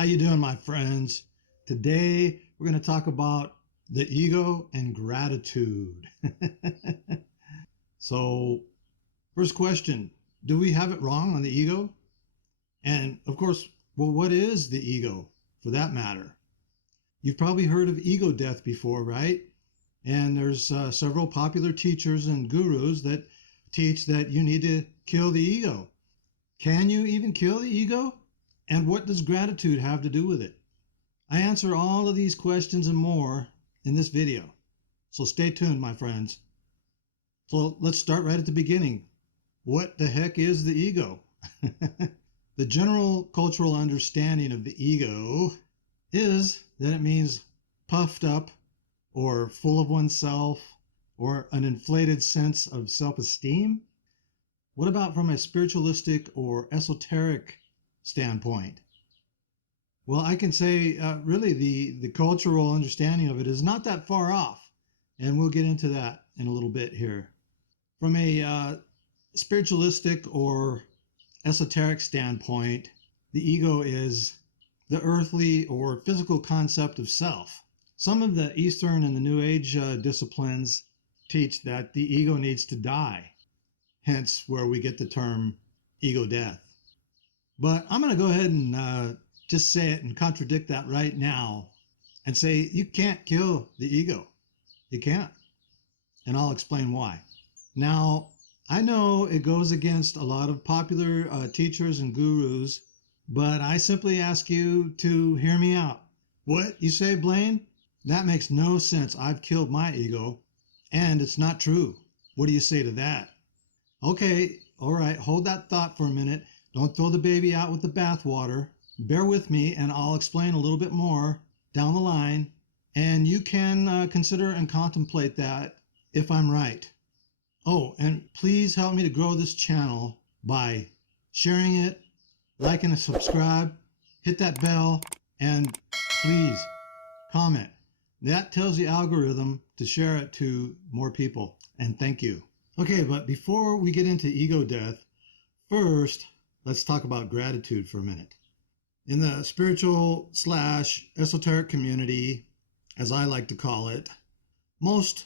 How you doing, my friends? Today we're going to talk about the ego and gratitude. So, first question, do we have it wrong on the ego? And of course, well, what is the ego for that matter? You've probably heard of ego death before, right? And there's several popular teachers and gurus that teach that you need to kill the ego. Can you even kill the ego? And what does gratitude have to do with it? I answer all of these questions and more in this video. So stay tuned, my friends. So let's start right at the beginning. What the heck is the ego? The general cultural understanding of the ego is that it means puffed up or full of oneself or an inflated sense of self-esteem. What about from a spiritualistic or esoteric standpoint? Well, I can say really the cultural understanding of it is not that far off, and we'll get into that in a little bit here. From a spiritualistic or esoteric standpoint, the ego is the earthly or physical concept of self. Some of the Eastern and the New Age disciplines teach that the ego needs to die, hence where we get the term ego death. But I'm going to go ahead and just say it and contradict that right now and say you can't kill the ego. You can't. And I'll explain why. Now, I know it goes against a lot of popular teachers and gurus, but I simply ask you to hear me out. What? You say, Blaine? That makes no sense. I've killed my ego, and it's not true. What do you say to that? Okay, all right, hold that thought for a minute. Don't throw the baby out with the bathwater. Bear with me, and I'll explain a little bit more down the line, and you can consider and contemplate that if I'm right. Oh, and please help me to grow this channel by sharing it, liking and subscribe, hit that bell, and please comment. That tells the algorithm to share it to more people, and thank you. Okay, but before we get into ego death, first, let's talk about gratitude for a minute. In the spiritual / esoteric community, as I like to call it, most,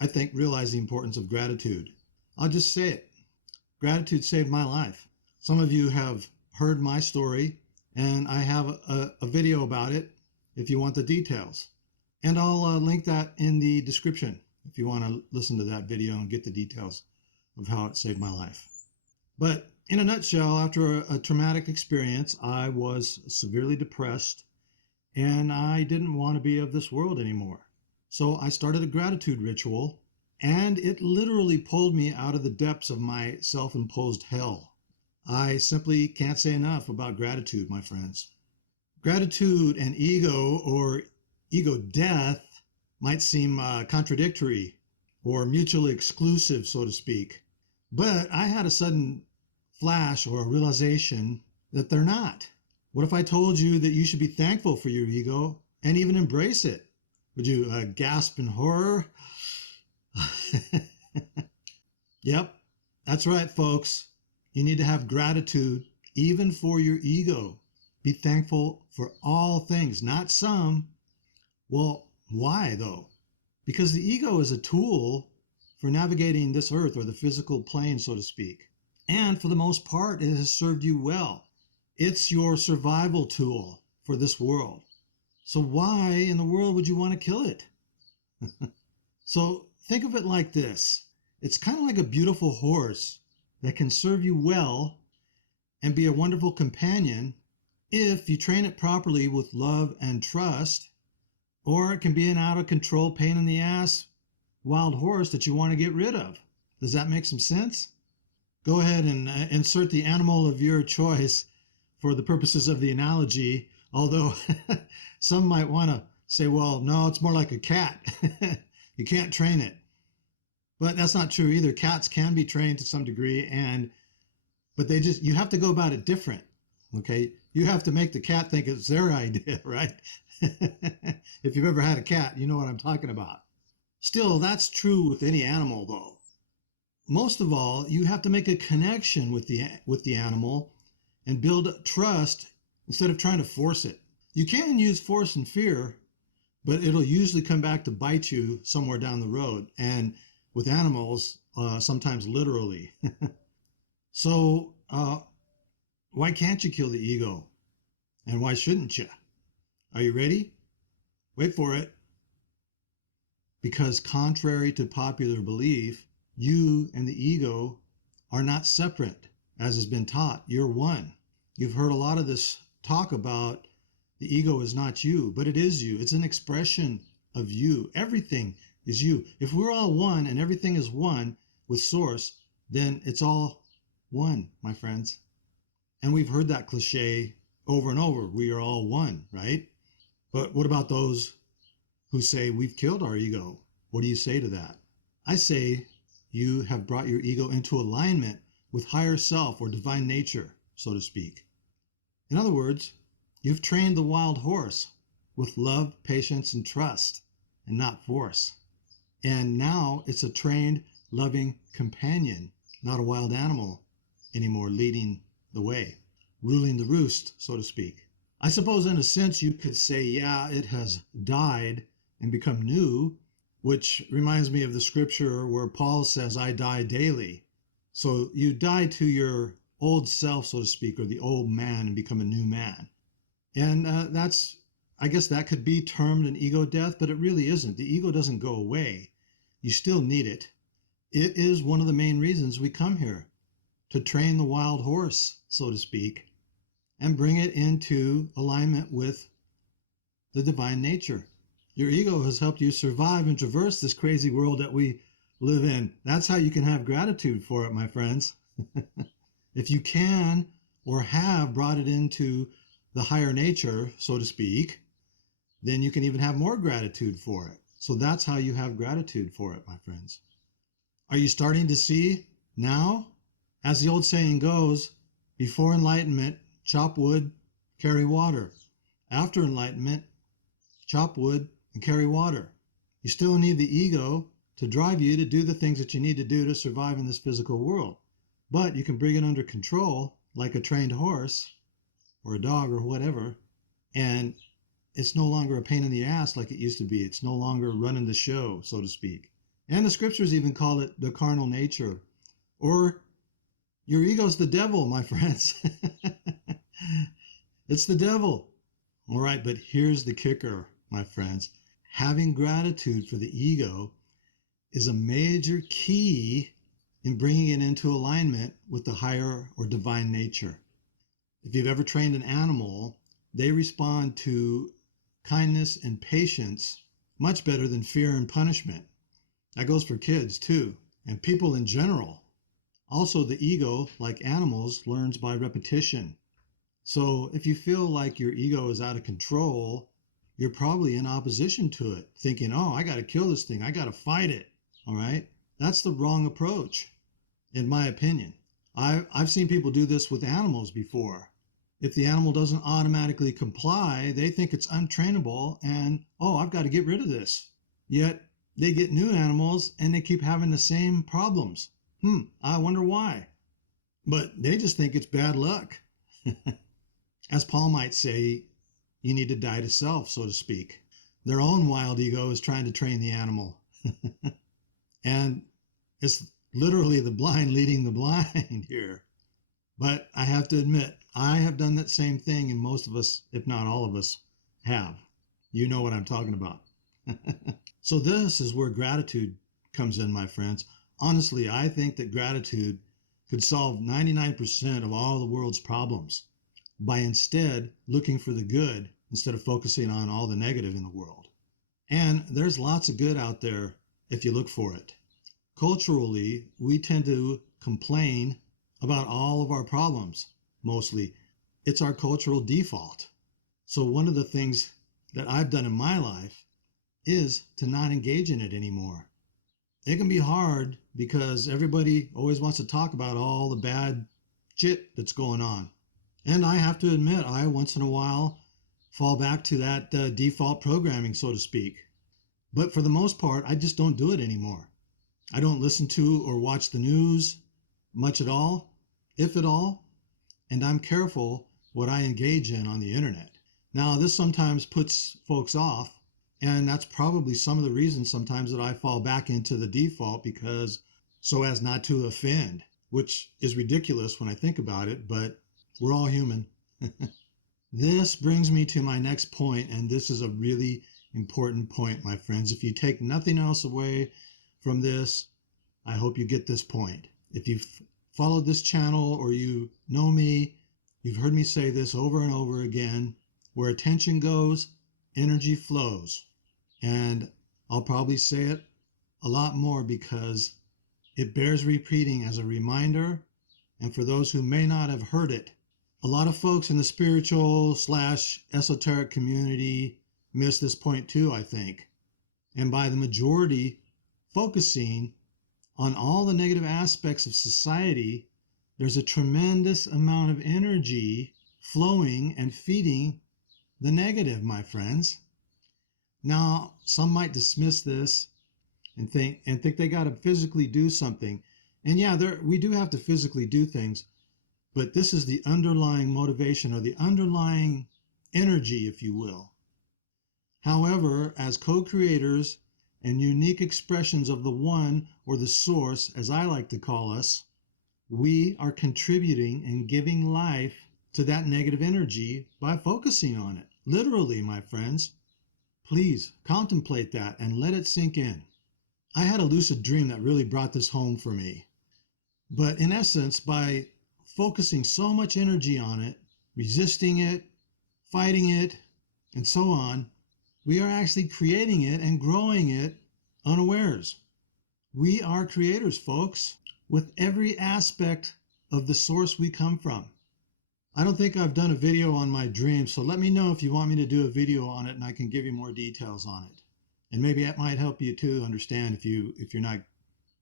I think, realize the importance of gratitude. I'll just say it. Gratitude saved my life. Some of you have heard my story, and I have a video about it if you want the details. And I'll link that in the description if you want to listen to that video and get the details of how it saved my life. But in a nutshell, after a traumatic experience, I was severely depressed and I didn't want to be of this world anymore. So I started a gratitude ritual, and it literally pulled me out of the depths of my self-imposed hell. I simply can't say enough about gratitude, my friends. Gratitude and ego, or ego death, might seem contradictory or mutually exclusive, so to speak. But I had a sudden flash or a realization that they're not. What if I told you that you should be thankful for your ego and even embrace it? Would you gasp in horror? Yep, that's right, folks. You need to have gratitude even for your ego. Be thankful for all things, not some. Well, why though? Because the ego is a tool for navigating this earth, or the physical plane, so to speak. And for the most part, it has served you well. It's your survival tool for this world. So why in the world would you want to kill it? So think of it like this. It's kind of like a beautiful horse that can serve you well and be a wonderful companion if you train it properly with love and trust. Or it can be an out of control, pain in the ass wild horse that you want to get rid of. Does that make some sense? Go ahead and insert the animal of your choice for the purposes of the analogy, although some might want to say, well, no, it's more like a cat. You can't train it. But that's not true either. Cats can be trained to some degree, but you have to go about it different. Okay? You have to make the cat think it's their idea, right? If you've ever had a cat, you know what I'm talking about. Still, that's true with any animal, though. Most of all, you have to make a connection with the animal and build trust instead of trying to force it. You can use force and fear, but it'll usually come back to bite you somewhere down the road. And with animals, sometimes literally. So, why can't you kill the ego? And why shouldn't you? Are you ready? Wait for it. Because contrary to popular belief, you and the ego are not separate, as has been taught. You're one. You've heard a lot of this talk about the ego is not you, but it is you. It's an expression of you. Everything is you. If we're all one and everything is one with Source, then it's all one, my friends. And we've heard that cliche over and over. We are all one, right? But what about those who say we've killed our ego? What do you say to that? I say you have brought your ego into alignment with higher self or divine nature, so to speak. In other words, you've trained the wild horse with love, patience, and trust, and not force. And now it's a trained, loving companion, not a wild animal anymore, leading the way, ruling the roost, so to speak. I suppose in a sense you could say, yeah, it has died and become new, which reminds me of the scripture where Paul says, I die daily. So you die to your old self, so to speak, or the old man, and become a new man. And I guess that could be termed an ego death, but it really isn't. The ego doesn't go away. You still need it. It is one of the main reasons we come here, to train the wild horse, so to speak, and bring it into alignment with the divine nature. Your ego has helped you survive and traverse this crazy world that we live in. That's how you can have gratitude for it, my friends. If you can or have brought it into the higher nature, so to speak, then you can even have more gratitude for it. So that's how you have gratitude for it, my friends. Are you starting to see now? As the old saying goes, before enlightenment, chop wood, carry water. After enlightenment, chop wood and carry water. You still need the ego to drive you to do the things that you need to do to survive in this physical world. But you can bring it under control like a trained horse or a dog or whatever, and it's no longer a pain in the ass like it used to be. It's no longer running the show, so to speak. And the scriptures even call it the carnal nature, or your ego's the devil, my friends. It's the devil. All right, but here's the kicker, my friends. Having gratitude for the ego is a major key in bringing it into alignment with the higher or divine nature. If you've ever trained an animal, they respond to kindness and patience much better than fear and punishment. That goes for kids too, and people in general. Also, the ego, like animals, learns by repetition. So if you feel like your ego is out of control, you're probably in opposition to it, thinking, oh, I got to kill this thing. I got to fight it. All right. That's the wrong approach, in my opinion. I've seen people do this with animals before. If the animal doesn't automatically comply, they think it's untrainable and, oh, I've got to get rid of this. Yet they get new animals and they keep having the same problems. I wonder why. But they just think it's bad luck. As Paul might say, you need to die to self, so to speak. Their own wild ego is trying to train the animal. And it's literally the blind leading the blind here. But I have to admit, I have done that same thing, and most of us, if not all of us, have. You know what I'm talking about. So this is where gratitude comes in, my friends. Honestly, I think that gratitude could solve 99% of all the world's problems by instead looking for the good instead of focusing on all the negative in the world. And there's lots of good out there if you look for it. Culturally, we tend to complain about all of our problems, mostly. It's our cultural default. So one of the things that I've done in my life is to not engage in it anymore. It can be hard because everybody always wants to talk about all the bad shit that's going on. And I have to admit, I once in a while fall back to that default programming, so to speak. But for the most part, I just don't do it anymore. I don't listen to or watch the news much at all, if at all. And I'm careful what I engage in on the internet. Now, this sometimes puts folks off, and that's probably some of the reasons sometimes that I fall back into the default, because so as not to offend, which is ridiculous when I think about it, but we're all human. This brings me to my next point, and this is a really important point, my friends. If you take nothing else away from this, I hope you get this point. If you've followed this channel or you know me, you've heard me say this over and over again. Where attention goes, energy flows. And I'll probably say it a lot more because it bears repeating as a reminder. And for those who may not have heard it, a lot of folks in the spiritual / esoteric community miss this point too, I think. And by the majority focusing on all the negative aspects of society, there's a tremendous amount of energy flowing and feeding the negative, my friends. Now, some might dismiss this and think they got to physically do something. And yeah, we do have to physically do things, but this is the underlying motivation, or the underlying energy, if you will. However, as co-creators and unique expressions of the one, or the source, as I like to call us, we are contributing and giving life to that negative energy by focusing on it. Literally, my friends. Please contemplate that and let it sink in. I had a lucid dream that really brought this home for me. But in essence, by focusing so much energy on it, resisting it, fighting it, and so on, we are actually creating it and growing it unawares. We are creators, folks, with every aspect of the source we come from. I don't think I've done a video on my dreams, so let me know if you want me to do a video on it and I can give you more details on it. And maybe that might help you to understand if you're not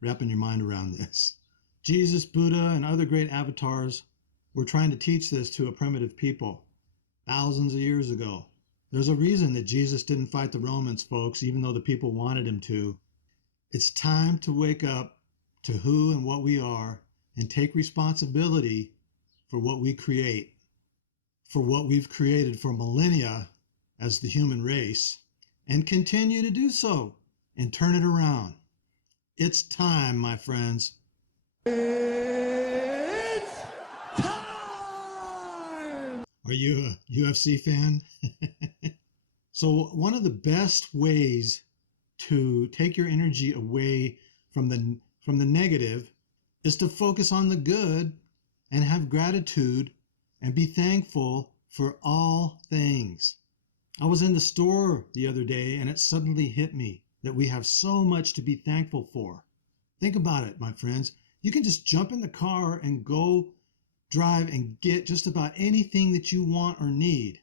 wrapping your mind around this. Jesus, Buddha, and other great avatars were trying to teach this to a primitive people thousands of years ago. There's a reason that Jesus didn't fight the Romans, folks, even though the people wanted him to. It's time to wake up to who and what we are and take responsibility for what we create, for what we've created for millennia as the human race, and continue to do so and turn it around. It's time, my friends. It's time! Are you a UFC fan? So one of the best ways to take your energy away from the negative is to focus on the good and have gratitude and be thankful for all things. I was in the store the other day and it suddenly hit me that we have so much to be thankful for. Think about it, my friends. You can just jump in the car and go drive and get just about anything that you want or need.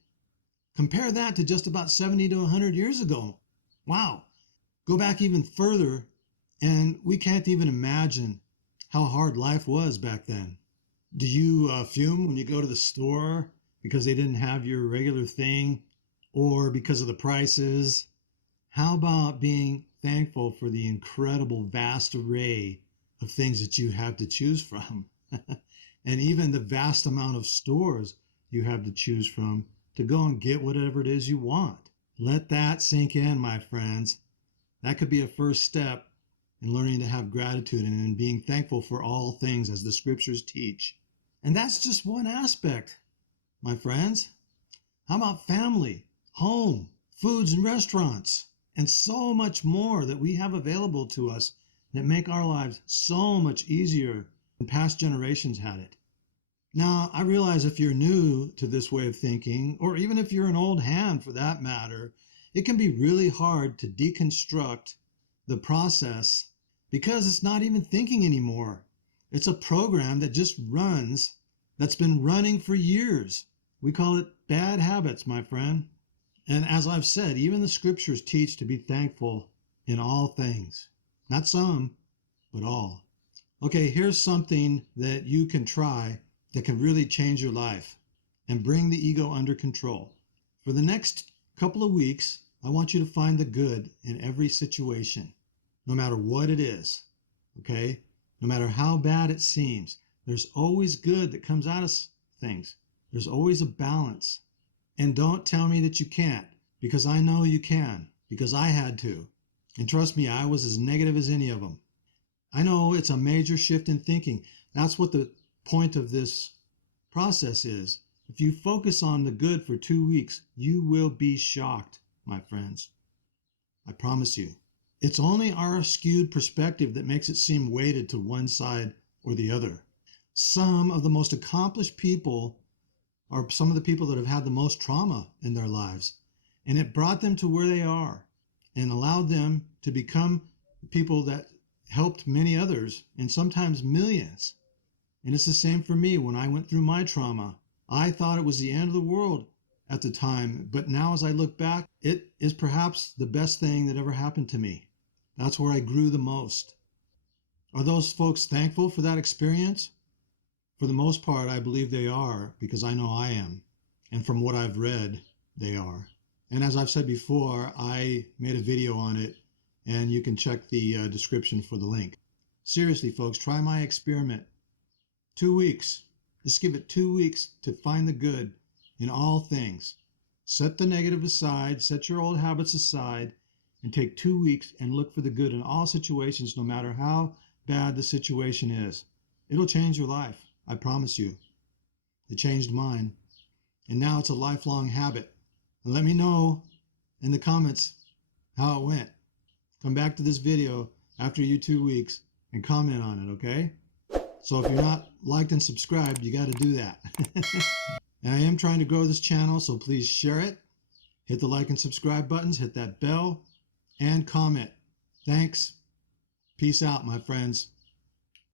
Compare that to just about 70 to 100 years ago. Wow. Go back even further and we can't even imagine how hard life was back then. Do you fume when you go to the store because they didn't have your regular thing or because of the prices? How about being thankful for the incredible vast array of things that you have to choose from? And even the vast amount of stores you have to choose from to go and get whatever it is you want. Let that sink in, my friends. That could be a first step in learning to have gratitude and in being thankful for all things as the scriptures teach. And that's just one aspect, my friends. How about family, home, foods and restaurants, and so much more that we have available to us that make our lives so much easier than past generations had it. Now, I realize if you're new to this way of thinking, or even if you're an old hand for that matter, it can be really hard to deconstruct the process because it's not even thinking anymore. It's a program that just runs, that's been running for years. We call it bad habits, my friend. And as I've said, even the scriptures teach to be thankful in all things. Not some, but all. Okay, here's something that you can try that can really change your life and bring the ego under control. For the next couple of weeks, I want you to find the good in every situation, no matter what it is, okay? No matter how bad it seems, there's always good that comes out of things. There's always a balance. And don't tell me that you can't, because I know you can, because I had to. And trust me, I was as negative as any of them. I know it's a major shift in thinking. That's what the point of this process is. If you focus on the good for 2 weeks, you will be shocked, my friends. I promise you. It's only our skewed perspective that makes it seem weighted to one side or the other. Some of the most accomplished people are some of the people that have had the most trauma in their lives. And it brought them to where they are and allowed them to become people that helped many others and sometimes millions. And it's the same for me when I went through my trauma. I thought it was the end of the world at the time, but now as I look back, it is perhaps the best thing that ever happened to me. That's where I grew the most. Are those folks thankful for that experience? For the most part, I believe they are, because I know I am. And from what I've read, they are. And as I've said before, I made a video on it, and you can check the description for the link. Seriously, folks, try my experiment. 2 weeks. Just give it 2 weeks to find the good in all things. Set the negative aside, set your old habits aside, and take 2 weeks and look for the good in all situations, no matter how bad the situation is. It'll change your life, I promise you. It changed mine. And now it's a lifelong habit. And let me know in the comments how it went. Come back to this video after you 2 weeks and comment on it, okay? So if you're not liked and subscribed, you got to do that. And I am trying to grow this channel, so please share it. Hit the like and subscribe buttons, hit that bell, and comment. Thanks. Peace out, my friends.